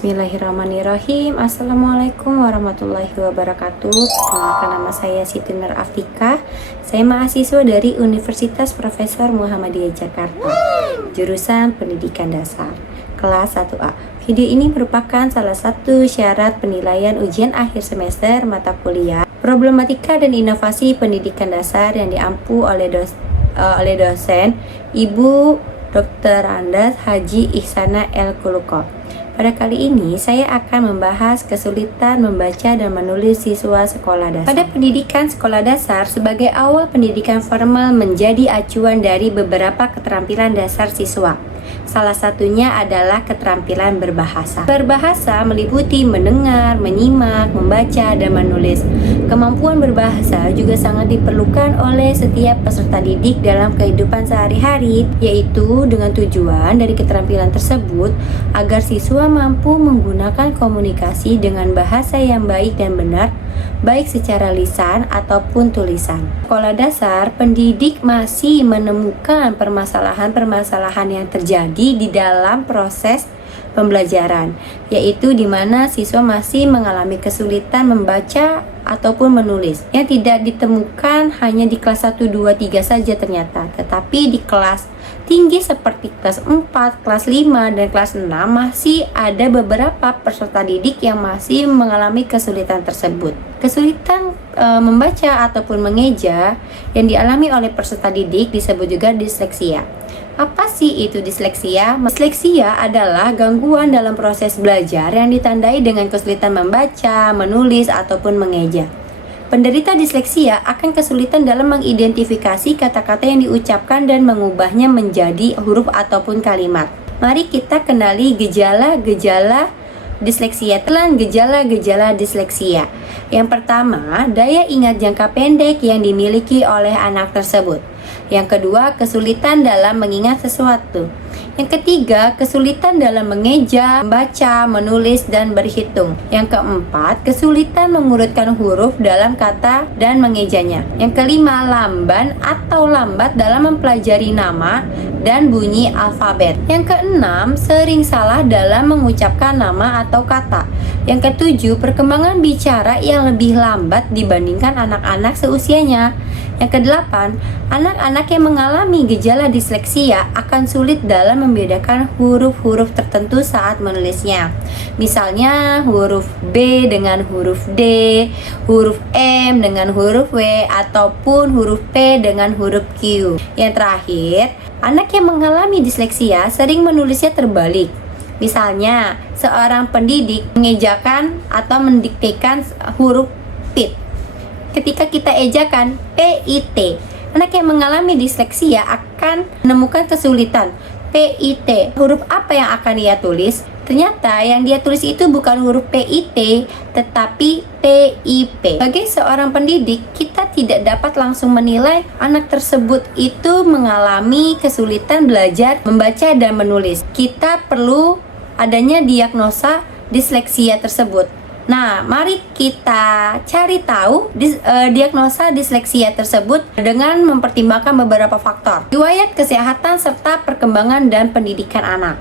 Bismillahirrahmanirrahim. Assalamualaikum warahmatullahi wabarakatuh. Perkenalkan, nama saya Siti Nur Aftika. Saya mahasiswa dari Universitas Profesor Muhammadiyah Jakarta, jurusan Pendidikan Dasar, kelas 1A. Video ini merupakan salah satu syarat penilaian ujian akhir semester mata kuliah Problematika dan Inovasi Pendidikan Dasar yang diampu oleh dosen Ibu Dr. Andas Haji Ihsana El Kuluko. Pada kali ini saya akan membahas kesulitan membaca dan menulis siswa sekolah dasar. Pada pendidikan sekolah dasar, sebagai awal pendidikan formal menjadi acuan dari beberapa keterampilan dasar siswa. Salah satunya adalah keterampilan berbahasa. Berbahasa meliputi mendengar, menyimak, membaca, dan menulis. Kemampuan berbahasa juga sangat diperlukan oleh setiap peserta didik dalam kehidupan sehari-hari, yaitu dengan tujuan dari keterampilan tersebut agar siswa mampu menggunakan komunikasi dengan bahasa yang baik dan benar, baik secara lisan ataupun tulisan. Sekolah dasar, pendidik masih menemukan permasalahan-permasalahan yang terjadi di dalam proses pembelajaran, yaitu di mana siswa masih mengalami kesulitan membaca ataupun menulis, yang tidak ditemukan hanya di kelas 1, 2, 3 saja ternyata, tetapi di kelas tinggi seperti kelas 4, kelas 5, dan kelas 6 masih ada beberapa peserta didik yang masih mengalami kesulitan tersebut. Kesulitan membaca ataupun mengeja yang dialami oleh peserta didik disebut juga disleksia. Apa sih itu disleksia? Disleksia adalah gangguan dalam proses belajar yang ditandai dengan kesulitan membaca, menulis, ataupun mengeja. Penderita disleksia akan kesulitan dalam mengidentifikasi kata-kata yang diucapkan dan mengubahnya menjadi huruf ataupun kalimat. Mari kita kenali gejala-gejala disleksia. Gejala-gejala disleksia. Yang pertama, daya ingat jangka pendek yang dimiliki oleh anak tersebut. Yang kedua, kesulitan dalam mengingat sesuatu. Yang ketiga, kesulitan dalam mengeja, membaca, menulis, dan berhitung. Yang keempat, kesulitan mengurutkan huruf dalam kata dan mengejanya. Yang kelima, lamban atau lambat dalam mempelajari nama dan bunyi alfabet. Yang keenam, sering salah dalam mengucapkan nama atau kata. Yang ketujuh, perkembangan bicara yang lebih lambat dibandingkan anak-anak seusianya. Yang kedelapan, anak-anak yang mengalami gejala disleksia akan sulit dalam membedakan huruf-huruf tertentu saat menulisnya. Misalnya huruf B dengan huruf D, huruf M dengan huruf W, ataupun huruf P dengan huruf Q. Yang terakhir, anak yang mengalami disleksia sering menulisnya terbalik. Misalnya, seorang pendidik mengejakan atau mendiktekan huruf PIT. Ketika kita ejakan PIT, anak yang mengalami disleksia akan menemukan kesulitan. PIT, huruf apa yang akan dia tulis? Ternyata yang dia tulis itu bukan huruf PIT, tetapi PIP. Sebagai seorang pendidik, kita tidak dapat langsung menilai anak tersebut itu mengalami kesulitan belajar membaca dan menulis. Kita perlu adanya diagnosa disleksia tersebut. Nah, mari kita cari tahu diagnosa disleksia tersebut dengan mempertimbangkan beberapa faktor, riwayat kesehatan serta perkembangan dan pendidikan anak.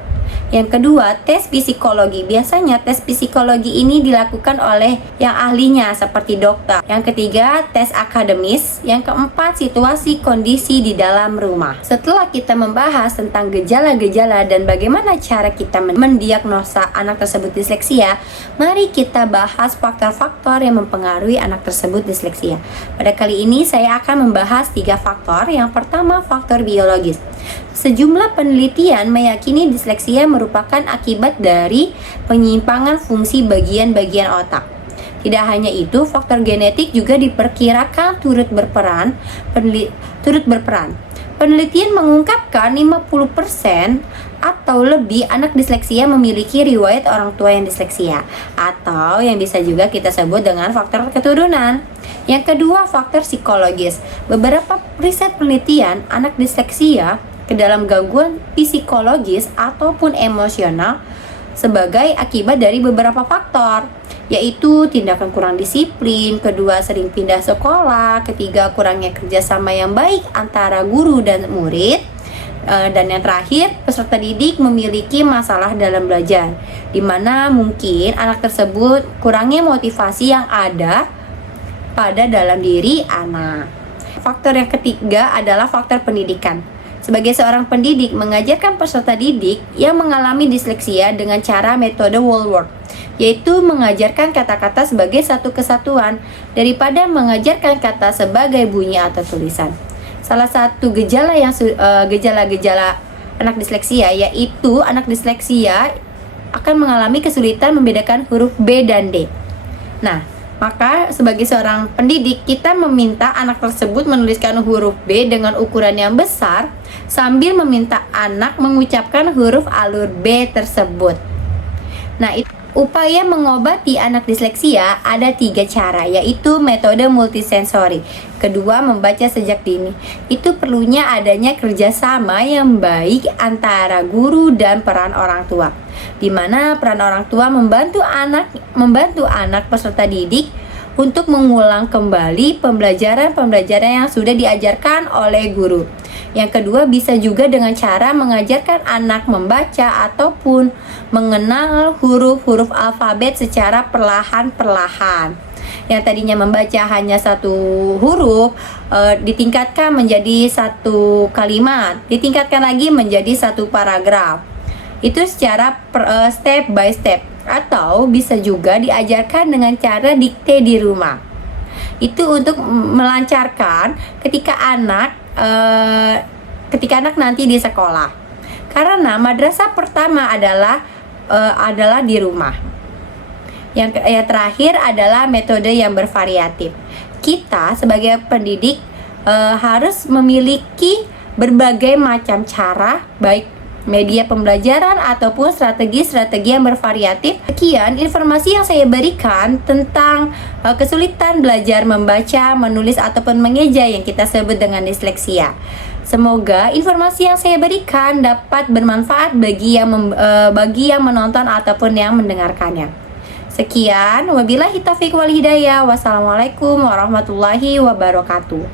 Yang kedua, tes psikologi. Biasanya tes psikologi ini dilakukan oleh yang ahlinya seperti dokter. Yang ketiga, tes akademis. Yang keempat, situasi kondisi di dalam rumah. Setelah kita membahas tentang gejala-gejala dan bagaimana cara kita mendiagnosa anak tersebut disleksia, mari kita bahas faktor-faktor yang mempengaruhi anak tersebut disleksia. Pada kali ini saya akan membahas 3 faktor. Yang pertama, faktor biologis. Sejumlah penelitian meyakini disleksia merupakan akibat dari penyimpangan fungsi bagian-bagian otak. Tidak hanya itu, faktor genetik juga diperkirakan turut berperan. Penelitian mengungkapkan 50% atau lebih anak disleksia memiliki riwayat orang tua yang disleksia, atau yang bisa juga kita sebut dengan faktor keturunan. Yang kedua, faktor psikologis. Beberapa riset penelitian anak disleksia ke dalam gangguan psikologis ataupun emosional sebagai akibat dari beberapa faktor, yaitu tindakan kurang disiplin, kedua sering pindah sekolah, ketiga kurangnya kerjasama yang baik antara guru dan murid, Dan yang terakhir, peserta didik memiliki masalah dalam belajar, di mana mungkin anak tersebut kurangnya motivasi yang ada pada dalam diri anak. Faktor yang ketiga adalah faktor pendidikan. Sebagai seorang pendidik, mengajarkan peserta didik yang mengalami disleksia dengan cara metode Whole-Word, yaitu mengajarkan kata-kata sebagai satu kesatuan daripada mengajarkan kata sebagai bunyi atau tulisan. Salah satu gejala-gejala anak disleksia yaitu anak disleksia akan mengalami kesulitan membedakan huruf B dan D. Nah, maka sebagai seorang pendidik, kita meminta anak tersebut menuliskan huruf B dengan ukuran yang besar sambil meminta anak mengucapkan huruf alur B tersebut. Nah, upaya mengobati anak disleksia ada 3 cara, yaitu metode multisensori. Kedua, membaca sejak dini. Itu perlunya adanya kerjasama yang baik antara guru dan peran orang tua, di mana peran orang tua membantu anak peserta didik untuk mengulang kembali pembelajaran yang sudah diajarkan oleh guru. Yang kedua, bisa juga dengan cara mengajarkan anak membaca ataupun mengenal huruf-huruf alfabet secara perlahan-perlahan. Yang tadinya membaca hanya satu huruf, ditingkatkan menjadi satu kalimat, ditingkatkan lagi menjadi satu paragraf. Itu secara step by step, atau bisa juga diajarkan dengan cara dikte di rumah. Itu untuk melancarkan ketika anak nanti di sekolah. Karena madrasah pertama adalah di rumah. Yang terakhir adalah metode yang bervariatif. Kita sebagai pendidik harus memiliki berbagai macam cara, baik media pembelajaran ataupun strategi-strategi yang bervariatif. Sekian informasi yang saya berikan tentang kesulitan belajar membaca, menulis ataupun mengeja yang kita sebut dengan disleksia. Semoga informasi yang saya berikan dapat bermanfaat bagi yang menonton ataupun yang mendengarkannya. Sekian, wabillahi taufiq wal hidayah. Wassalamualaikum warahmatullahi wabarakatuh.